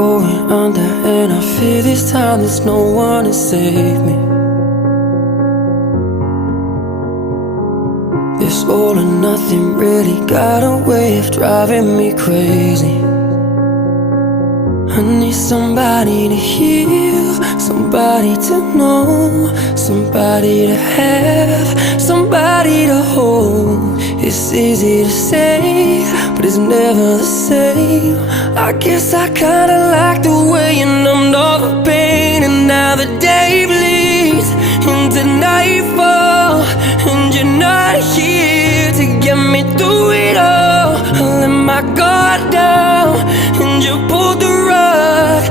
going under, and I fear this time there's no one to save me. This all or nothing really got a way of driving me crazy. I need somebody to heal, somebody to know, somebody to have, somebody to hold. It's easy to say, but it's never the same. I guess I kinda like the way you numbed all the pain, and now the day bleeds into nightfall, and you're not here to get me through it all. I let my guard down, and you pulled the rug